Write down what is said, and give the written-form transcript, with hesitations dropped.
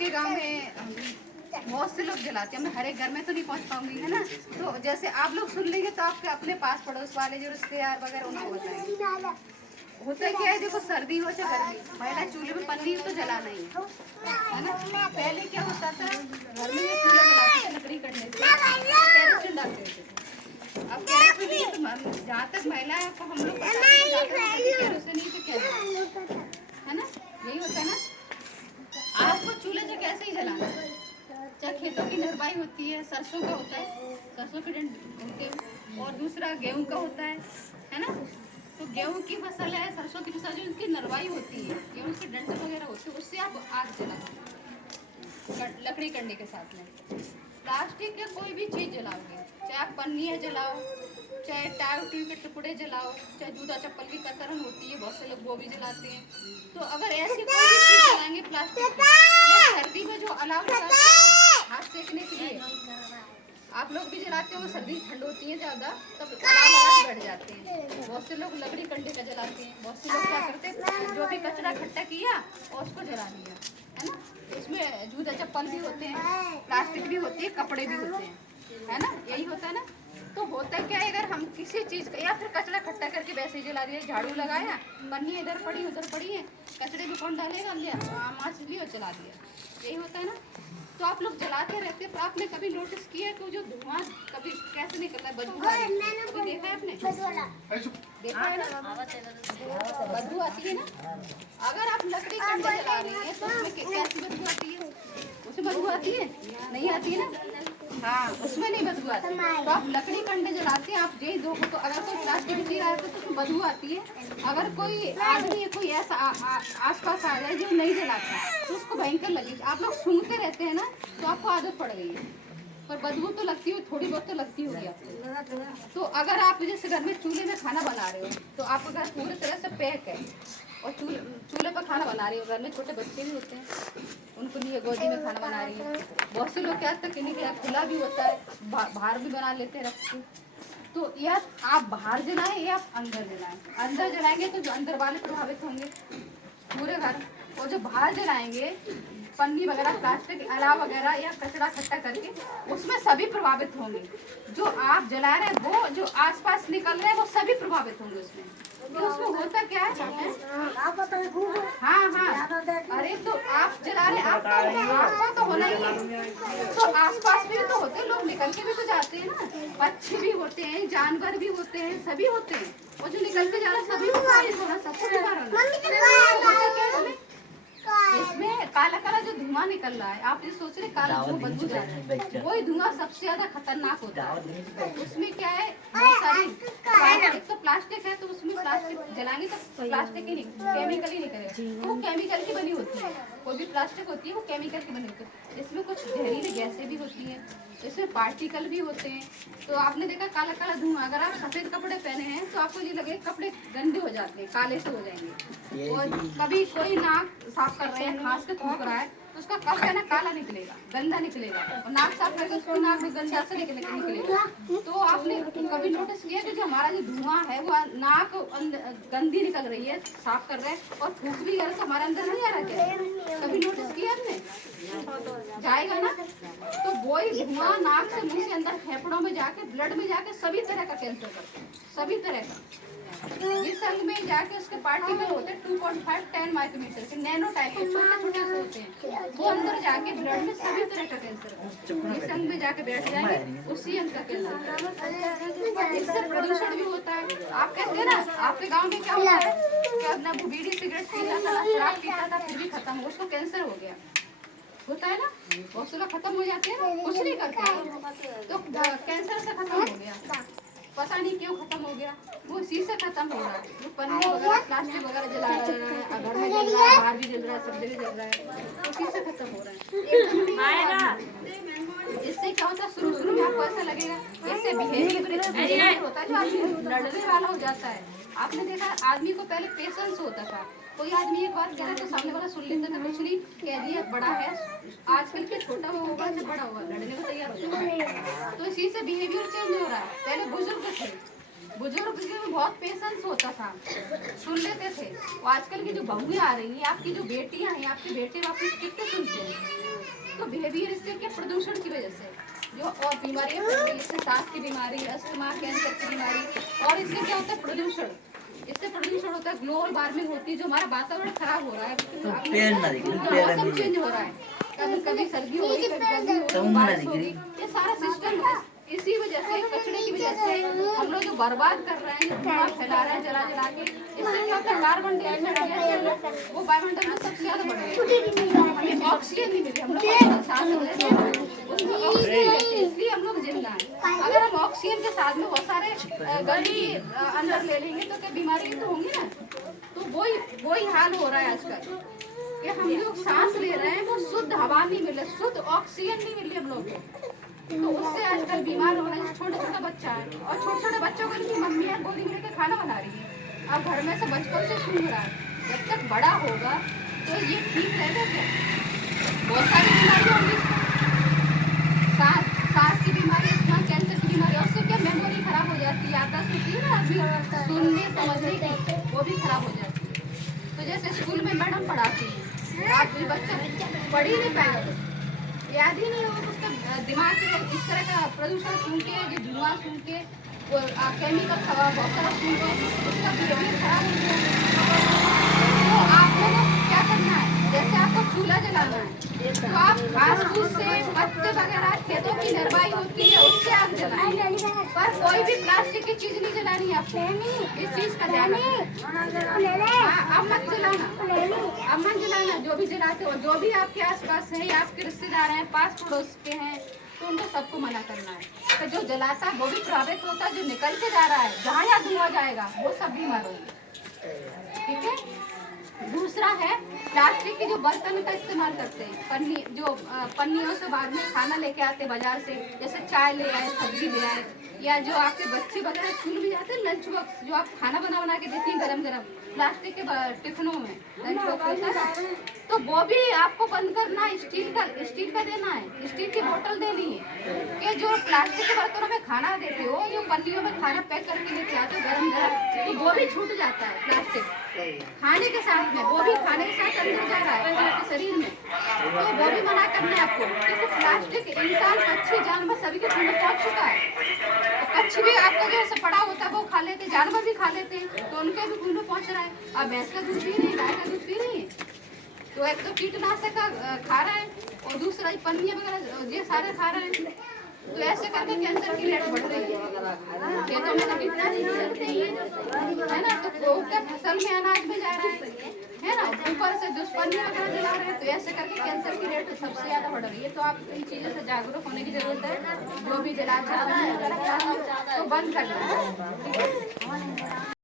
आपके गांव में बहुत से लोग जलाते हैं, मैं हर एक घर में तो नहीं पहुंच पाऊंगी, है ना। तो जैसे आप लोग सुन लेंगे तो आपके अपने पास पड़ोस वाले जो रिश्तेदार वगैरह उनको बताएंगे। होता क्या है, देखो सर्दी हो चाहे गर्मी, पहला चूल्हे में पन्नी तो जलाना ही है ना। पहले क्या होता था, घर में ये चूल्हा जलाते थे लकड़ी कटने से, केरोसिन डालते थे। अब केरोसिन तो जहाँ तक महिलाएं को हम लोग केरोसिन ही तो क्या है ना, यही होता है ना। आपको चूल्हे से कैसे ही जलाना है, चाहे खेतों की नरवाई होती है, सरसों का होता है, सरसों के डंड होते हैं, और दूसरा गेहूं का होता है ना। तो गेहूं की फसल है, सरसों की फसल, जो उनकी नरवाई होती है, गेहूं के डंड वगैरह होते हैं, उससे आप आग जलाओ लकड़ी कंडे के साथ में। प्लास्टिक या कोई भी चीज़ जलाओगे, चाहे आप पन्नियाँ जलाओ, चाहे टायर ट्यूब के टुकड़े जलाओ, चाहे जूता चप्पल की कतरन होती है, बहुत से लोग वो भी जलाते हैं। तो अगर ऐसी कोई भी चीज़ जलाएंगे प्लास्टिक या सर्दी में जो अलाव लगाते हैं हाथ सेकने के लिए, आप लोग भी जलाते हो, सर्दी ठंड होती है ज़्यादा तब अलाव लगा के बैठ जाते हैं। बहुत से लोग लकड़ी कंडे का जलाते हैं, बहुत से लोग क्या करते हैं, जो भी कचरा इकट्ठा किया और उसको जला दिया, है ना। इसमें जूता चप्पल भी होते हैं, प्लास्टिक भी होती है, कपड़े भी होते हैं, है ना, यही होता है ना। तो होता क्या है, अगर हम किसी चीज़ का या फिर कचरा इकट्ठा करके वैसे ही जला दिया, झाड़ू लगाया, पन्नी इधर पड़ी उधर पड़ी है, कचरे में कौन डालेगा, लिया माच ली और जला दिया, यही होता है ना। तो आप लोग जलाते रहते हैं, तो आपने कभी नोटिस किया कि जो धुआं कभी कैसे निकल रहा है, बदबू आ रही है, कभी देखा है आपने, देखा है ना, बदबू आती है ना। अगर आप लकड़ी कंडे जला रही हैं तो उसमें कैसी बदबू आती है, उसमें बदबू आती है, नहीं आती है ना, हाँ उसमें नहीं बदबू आती। तो आप लकड़ी कंडे जलाते हैं, आप यही दो तो अगर कोई प्लास्टिक पी रहा है तो उसमें बदबू आती है। अगर कोई आदमी कोई ऐसा आसपास आ जाए जो नहीं जलाता तो उसको भयंकर लगेगी। आप लोग सूंघते रहते हैं ना तो आपको आदत पड़ गई है, पर बदबू तो लगती हो, थोड़ी बहुत तो लगती होगी आपको। तो अगर आप जैसे घर में चूल्हे में खाना बना रहे हो तो आपका घर पूरी तरह से पैक है और चूल्हे पर खाना बना रही हो, घर में छोटे बच्चे भी होते हैं, उनको लिए गोदी में खाना बना रही है। बहुत से लोग क्या तक नहीं खुला भी होता है, बाहर भी बना लेते हैं रख के। तो या आप बाहर जलाएं या आप अंदर जलाएं। अंदर जलाएंगे तो जो अंदर वाले प्रभावित होंगे पूरे घर, और जो बाहर जलाएंगे पन्नी वगैरह प्लास्टिक अलाव वगैरह या कचरा इकट्ठा करके उसमें सभी प्रभावित होंगे। जो आप जला रहे हैं वो जो आसपास निकल रहे हैं वो सभी प्रभावित होंगे उसमें। तो उसमें होता क्या है, हाँ हाँ, अरे तो आप जला रहे आपको तो होना ही है, तो आसपास भी तो होते हैं, लोग निकल के भी तो जाते हैं ना, पक्षी भी होते हैं, जानवर भी होते हैं, सभी होते हैं, और जो निकल के जा रहे हैं सभी को सबको इसमें काला काला जो धुआं निकल रहा है, आप ये सोच रहे काला धुआं बदबू जा रहा है, वही धुआं सबसे ज्यादा खतरनाक होता है। उसमें क्या है, बहुत सारी एक तो प्लास्टिक है, तो उसमें प्लास्टिक जलाएंगे तो प्लास्टिक ही नहीं, केमिकल ही निकलेगा, वो केमिकल की बनी होती है, कोई भी प्लास्टिक होती है वो केमिकल की बनी होती है। इसमें कुछ जहरीली गैसें भी होती हैं, इसमें पार्टिकल भी होते हैं। तो आपने देखा काला काला धुआं, अगर आप सफेद कपड़े पहने हैं तो आपको ये लगे कपड़े गंदे हो जाते हैं, काले से हो जाएंगे। और कभी कोई नाक साफ कर रहे हैं, खांस के थूक रहा है तो उसका कप है ना काला निकलेगा, गंदा निकलेगा, और नाक साफ करके उसको नाक में गंदा से निकलेगा। तो आपने कभी नोटिस किया कि जो हमारा जो धुआं है वो नाक गंदी निकल रही है, साफ कर रहे हैं और थूक भी कर तो हमारे अंदर नहीं आ रहा क्या, कभी नोटिस किया आपने, जाएगा ना। तो वही धुआं नाक से मुंह से अंदर फेफड़ों में जाके ब्लड में जाके सभी तरह का कैंसर करता है, सभी तरह का। ये सेल में जाके उसके पार्टिकल होते हैं 2.5-10 माइक्रोमीटर के, नैनो टाइप के छोटे छोटे से होते हैं, वो अंदर जाके ब्लड में सभी तरह का कैंसर इस अंग में जाके बैठ जाएंगे, उसी अंग का कैंसर। इससे प्रदूषण भी होता है। आप कहते हैं ना आपके गाँव में क्या होता है कि अपना वो बीड़ी सिगरेट पीता था, शराब पीता था, फिर भी खत्म हो, उसको कैंसर हो गया, होता है ना, बहुत सारा खत्म हो जाते हैं, कुछ नहीं करते, तो कैंसर से खत्म हो गया, पता नहीं क्यों खत्म हो गया, वो इसी से खत्म हो रहा है। वो पन्नी वगैरह प्लास्टिक वगैरह जला रहे हैं, घर में जल रहा है, बाहर भी जल रहा है, सब जगह जल रहा है, उसी से खत्म हो रहा है। इससे क्या होता है, शुरू में आपको ऐसा लगेगा, इससे बिहेवियर होता है, जो आदमी लड़ने वाला हो जाता है। आपने देखा आदमी को पहले पेशेंस होता था, कोई आदमी एक बात कह रहा है तो सामने वाला सुन लेता था, कुछ नहीं कह दिया, बड़ा है, आजकल के छोटा होगा या बड़ा होगा लड़ने को तैयार हो जाएगा। तो इसी से बिहेवियर चेंज हो रहा है। पहले बुजुर्ग थे, बुजुर्ग में बहुत पेशेंस होता था, सुन लेते थे। और आजकल की जो बहुएं आ रही हैं, आपकी जो बेटियां हैं, आपके बेटे वापस कितने सुनते हैं, बिहेवियर इससे क्या, प्रदूषण की वजह से जो और बीमारियां फैल रही है, इससे सांस की बीमारी, अस्थमा, कैंसर की बीमारी। और इससे क्या होता है, प्रदूषण, इससे प्रदूषण होता है, ग्लोबल वार्मिंग होती है, जो हमारा वातावरण खराब हो रहा है, मौसम चेंज हो रहा है, कभी कभी सर्दी हो रही है, कभी गर्मी हो रही है, बारिश हो रही, ये सारा सिस्टम इसी वजह से, कचरे की वजह से हम लोग जो बर्बाद कर रहे हैं, जो धुआं फैला रहे हैं जला जला के, इससे क्या होता है, कार्बन डाइऑक्साइड गैस वो वायुमंडल में सबसे ज्यादा बढ़ रही है, हमें ऑक्सीजन नहीं मिले, हम लोग सांस लेते हैं उसमें ऑक्सीजन लेते हैं, इसलिए हम लोग जिंदा हैं। अगर हम ऑक्सीजन के साथ में बहुत सारे गंदी अंदर ले लेंगे तो क्या बीमारी तो होंगी ना। तो वही हाल हो रहा है आजकल कि हम लोग सांस ले रहे हैं, वो शुद्ध हवा नहीं मिले, शुद्ध ऑक्सीजन नहीं मिली हम लोग को, तो उससे आजकल बीमार हो रहे हैं। छोटा छोटा बच्चा है और छोटे छोटे बच्चों को इनकी मम्मियाँ गोदी में लेकर खाना बना रही है, अब घर में से बचपन से सूंघ रहा है, जब तक बड़ा होगा तो ये ठीक रहेगा क्या, बहुत सारी बीमारी होंगी, सांस की बीमारी, कैंसर की बीमारी, और उससे क्या मेमोरी खराब हो जाती है, याददाश्त होती है ना आदमी सुनने समझने की, वो भी खराब हो जाती है। तो जैसे स्कूल में मैडम पढ़ाती है, आप भी बच्चा पढ़ ही नहीं पाएगा, याद ही नहीं होगा, उसका दिमाग से इस तरह का प्रदूषण सुन के, जो धुआं सुन के, वो केमिकल बहुत सारा सुन के उसका बिहेवियर खराब हो गया। तो आप लोगों को क्या करना है, जैसे आपको चूल्हा जलाना है तो आप घास फूस से, पत्ते वगैरह खेतों की निर्वाही होती है उससे आग जलाएं, पर कोई भी प्लास्टिक की चीज नहीं जलानी है आपको, इस चीज का ध्यान अब मत जलाना, जो भी जलाते हो, जो भी आपके आसपास है या आपके रिश्तेदार हैं, पास पड़ोस के हैं, तो उनको सबको मना करना है। तो जो जलाता है वो भी प्रभावित होता है, जो निकल के जा रहा है, जहाँ यहाँ धुआं जाएगा वो सब बीमार होंगे, ठीक है। दूसरा है प्लास्टिक के जो बर्तन का इस्तेमाल करते हैं, पन्नियों से बाद में खाना लेके आते बाजार से, जैसे चाय ले आए, सब्जी ले आए, या जो आपके बच्चे वगैरह स्कूल में जाते हैं लंच बॉक्स, जो आप खाना बना के देती हैं गरम गरम प्लास्टिक के टिफिनों में लंच बॉक्स होता है, तो वो भी आपको बंद करना है, स्टील का देना है, स्टील की बोतल देनी है। कि जो प्लास्टिक के बर्तनों में खाना देते हो, जो पन्नियों में खाना पैक करके लेके आते हो गरम गरम, तो वो भी छूट जाता है प्लास्टिक खाने के साथ में, वो भी खाने के साथ अंदर जा रहा है आपके शरीर में, तो वो भी मना करना है आपको, क्योंकि प्लास्टिक इंसान, पक्षी, जानवर सभी के मुंह में पहुंच चुका है। तो पक्षी भी आपका जो ऐसा पड़ा होता है वो खा लेते, जानवर भी खा लेते हैं, तो उनके भी मुंह में पहुंच रहा है। अब भैंस का दूध पी रही है, गाय का दूध पी रही है, तो एक तो कीटनाशक का खा रहा है और दूसरा पन्नियाँ वगैरह ये सारे खा रहे हैं, तो ऐसे करके कैंसर की रेट बढ़ रही है। खेतों में तो कीटनाशक चलते ही है ना, तो क्या फसल में अनाज में जा रहा है ना, ऊपर से दुष्पन्नी वगैरह जला रहे हैं, तो ऐसे करके कैंसर की रेट सबसे ज्यादा बढ़ रही है। तो आप इन चीजों से जागरूक होने की जरूरत है, जो भी जलाते हैं तो बंद करना है।